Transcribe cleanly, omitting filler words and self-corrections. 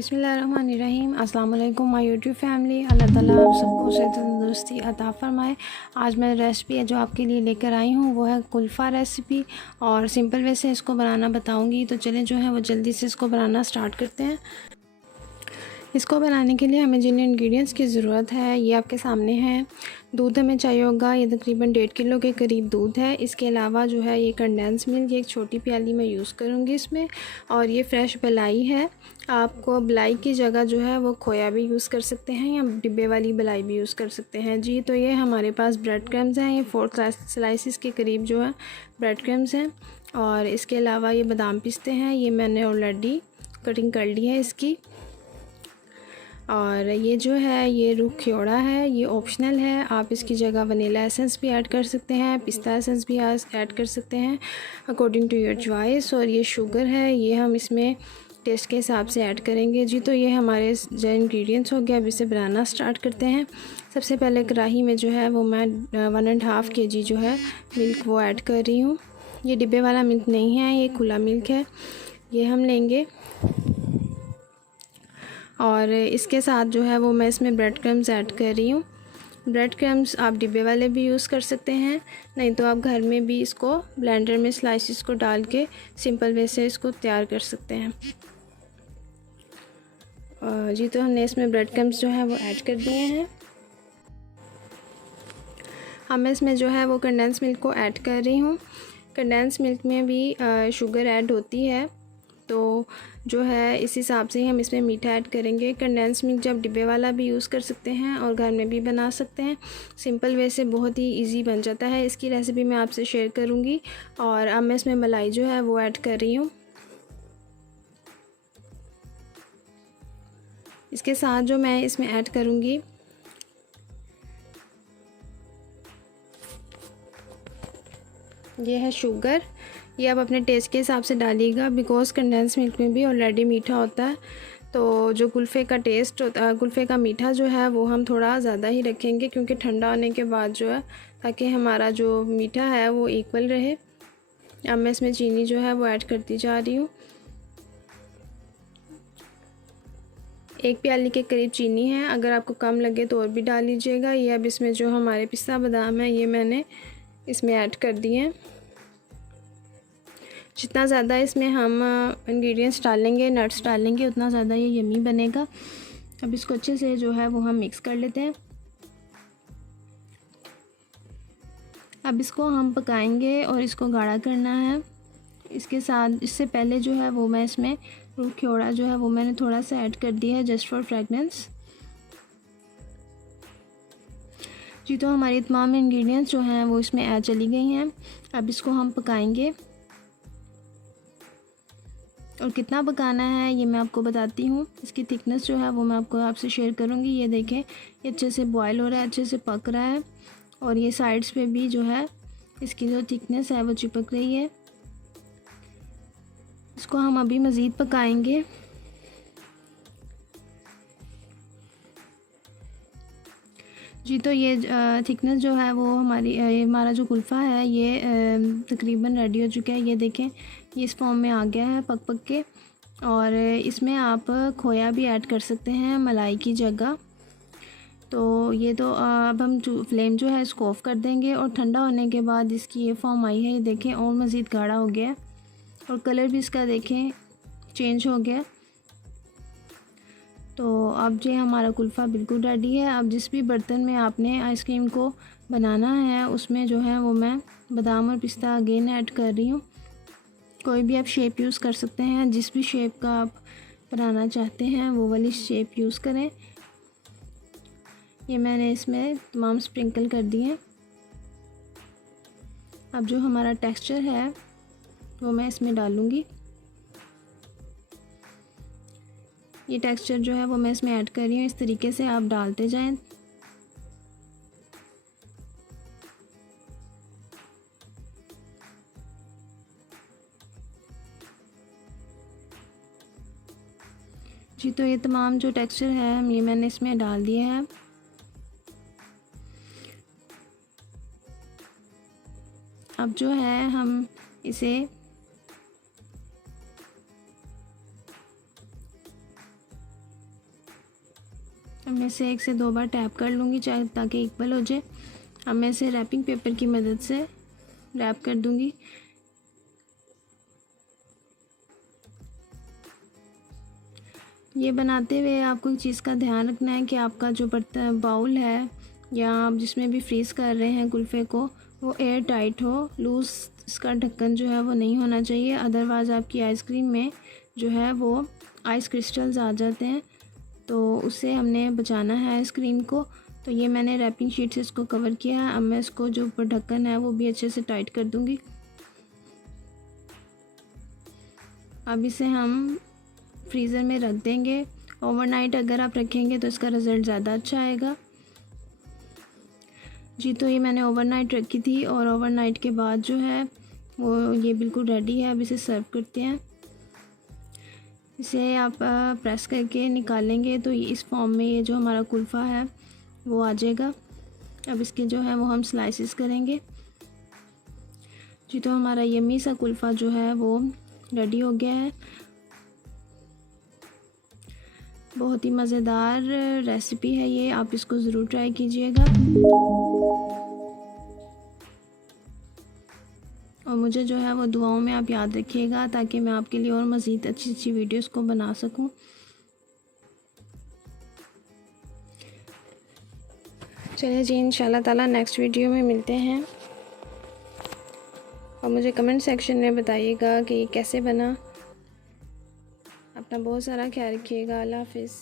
बिस्मिल्लाहिर्रहमानिर्रहीम। अस्सलाम वालेकुम माय यूट्यूब फैमिली। अल्लाह ताला आप सबको सेहत तंदुरुस्ती अता फ़रमाए। आज मैं रेसिपी है जो आपके लिए लेकर आई हूँ वो है कुल्फ़ा रेसिपी, और सिंपल वे से इसको बनाना बताऊँगी। तो चलें जो है वो जल्दी से इसको बनाना स्टार्ट करते हैं। इसको बनाने के लिए हमें जिन इंग्रेडिएंट्स की ज़रूरत है ये आपके सामने है। दूध हमें चाहिए होगा, ये तकरीबन 1.5 किलो के करीब दूध है। इसके अलावा जो है ये कंडेंस मिल्क, ये एक छोटी प्याली मैं यूज़ करूँगी इसमें। और ये फ्रेश मलाई है। आपको मलाई की जगह जो है वो खोया भी यूज़ कर सकते हैं या डिब्बे वाली मलाई भी यूज़ कर सकते हैं जी। तो ये हमारे पास ब्रेड क्रम्स हैं, ये 4 स्लाइसिस के करीब जो है ब्रेड क्रम्स हैं। और इसके अलावा ये बादाम पिस्ते हैं, ये मैंने ऑलरेडी कटिंग कर ली है इसकी। और ये जो है ये रूह ख्योड़ा है, ये ऑप्शनल है। आप इसकी जगह वनीला एसेंस भी ऐड कर सकते हैं, पिस्ता एसेंस भी ऐड कर सकते हैं अकॉर्डिंग टू योर चॉइस। और ये शुगर है, ये हम इसमें टेस्ट के हिसाब से ऐड करेंगे जी। तो ये हमारे जो इंग्रेडिएंट्स हो गया, अब इसे बनाना स्टार्ट करते हैं। सबसे पहले कढ़ाई में जो है वो मैं 1.5 kg जो है मिल्क वो ऐड कर रही हूँ। ये डिब्बे वाला मिल्क नहीं है, ये खुला मिल्क है, ये हम लेंगे। और इसके साथ जो है वो मैं इसमें ब्रेड क्रम्स ऐड कर रही हूँ। ब्रेड क्रम्स आप डिब्बे वाले भी यूज़ कर सकते हैं, नहीं तो आप घर में भी इसको ब्लेंडर में स्लाइसिस को डाल के सिंपल वे से इसको तैयार कर सकते हैं जी। तो हमने इसमें ब्रेड क्रम्स जो है वो ऐड कर दिए हैं। अब मैं इसमें जो है वो कंडेंस मिल्क को ऐड कर रही हूँ। कंडेंस मिल्क में भी शुगर ऐड होती है, तो जो है इस हिसाब से ही हम इसमें मीठा ऐड करेंगे। कंडेंस मिल्क जब डिब्बे वाला भी यूज़ कर सकते हैं और घर में भी बना सकते हैं। सिंपल वे से बहुत ही इजी बन जाता है। इसकी रेसिपी मैं आपसे शेयर करूँगी। और अब मैं इसमें मलाई जो है वो ऐड कर रही हूँ। इसके साथ जो मैं इसमें ऐड करूँगी ये है शुगर। ये आप अपने टेस्ट के हिसाब से डालिएगा, बिकॉज़ कंडेंस मिल्क में भी ऑलरेडी मीठा होता है। तो जो कुल्फ़े का टेस्ट होता है, कुल्फ़े का मीठा जो है वो हम थोड़ा ज़्यादा ही रखेंगे, क्योंकि ठंडा होने के बाद जो है, ताकि हमारा जो मीठा है वो इक्वल रहे। अब मैं इसमें चीनी जो है वो ऐड करती जा रही हूँ। 1 प्याली के करीब चीनी है, अगर आपको कम लगे तो और भी डाल लीजिएगा। ये अब इसमें जो हमारे पिस्ता बादाम है ये मैंने इसमें ऐड कर दिए हैं। जितना ज़्यादा इसमें हम इंग्रेडिएंट्स डालेंगे, नट्स डालेंगे, उतना ज़्यादा ये यमी बनेगा। अब इसको अच्छे से जो है वो हम मिक्स कर लेते हैं। अब इसको हम पकाएंगे और इसको गाढ़ा करना है। इसके साथ इससे पहले जो है वो मैं इसमें रूह ख्योड़ा जो है वो मैंने थोड़ा सा ऐड कर दिया है, जस्ट फॉर फ्रेगनेंस जी। तो हमारी तमाम इंग्रेडिएंट्स जो हैं वो इसमें ऐड चली गई हैं। अब इसको हम पकाएंगे, और कितना पकाना है ये मैं आपको बताती हूँ। इसकी थिकनेस जो है वो मैं आपसे शेयर करूँगी। ये देखें, ये अच्छे से बॉयल हो रहा है, अच्छे से पक रहा है, और ये साइड्स पे भी जो है इसकी जो थिकनेस है वो चिपक रही है। इसको हम अभी मज़ीद पकाएंगे। जी, तो ये थिकनेस जो है वो हमारा जो कुल्फ़ा है ये तकरीबन रेडी हो चुका है। ये देखें, ये इस फॉर्म में आ गया है पक पक के। और इसमें आप खोया भी ऐड कर सकते हैं मलाई की जगह। तो ये तो अब हम फ्लेम जो है इसको ऑफ़ कर देंगे, और ठंडा होने के बाद इसकी ये फॉर्म आई है। ये देखें, और मज़ीद गाढ़ा हो गया है, और कलर भी इसका देखें चेंज हो गया। तो अब जो हमारा कुल्फ़ा बिल्कुल रेडी है। अब जिस भी बर्तन में आपने आइसक्रीम को बनाना है उसमें जो है वो मैं बादाम और पिस्ता अगेन ऐड कर रही हूँ। कोई भी आप शेप यूज़ कर सकते हैं, जिस भी शेप का आप बनाना चाहते हैं वो वाली शेप यूज़ करें। ये मैंने इसमें तमाम स्प्रिंकल कर दिए। अब जो हमारा टेक्सचर है वो मैं इसमें डालूँगी। ये टेक्सचर जो है वो मैं इसमें ऐड कर रही हूँ। इस तरीके से आप डालते जाएं। जी, तो ये तमाम जो टेक्सचर है ये मैंने इसमें डाल दिया है। अब जो है हम इसे अब मैं इसे 1 से 2 बार टैप कर लूँगी चाहे ताकि इक्वल हो जाए। अब मैं इसे रैपिंग पेपर की मदद से रैप कर दूँगी। ये बनाते हुए आपको एक चीज़ का ध्यान रखना है कि आपका जो बर्तन बाउल है या आप जिसमें भी फ्रीज़ कर रहे हैं कुल्फ़े को, वो एयर टाइट हो, लूज़ इसका ढक्कन जो है वो नहीं होना चाहिए। अदरवाइज़ आपकी आइसक्रीम में जो है वो आइस क्रिस्टल्स आ जाते हैं, तो उससे हमने बचाना है आइसक्रीम को। तो ये मैंने रैपिंग शीट से इसको कवर किया है। अब मैं इसको जो ऊपर ढक्कन है वो भी अच्छे से टाइट कर दूँगी। अब इसे हम फ्रीज़र में रख देंगे। ओवरनाइट अगर आप रखेंगे तो इसका रिज़ल्ट ज़्यादा अच्छा आएगा। जी, तो ये मैंने ओवरनाइट रखी थी और ओवरनाइट के बाद जो है वो ये बिल्कुल रेडी है। अब इसे सर्व करते हैं। इसे आप प्रेस करके निकालेंगे तो इस फॉर्म में ये जो हमारा कुल्फ़ा है वो आ जाएगा। अब इसके जो है वो हम स्लाइसेस करेंगे। जी, तो हमारा यम्मी सा कुल्फ़ा जो है वो रेडी हो गया है। बहुत ही मज़ेदार रेसिपी है ये, आप इसको ज़रूर ट्राई कीजिएगा। और मुझे जो है वो दुआओं में आप याद रखिएगा ताकि मैं आपके लिए और मज़ीद अच्छी अच्छी वीडियोस को बना सकूं। चलिए जी, इंशाल्लाह ताला नेक्स्ट वीडियो में मिलते हैं और मुझे कमेंट सेक्शन में बताइएगा कि कैसे बना। अपना बहुत सारा ख्याल रखिएगा। अल्लाह हाफ़िज़।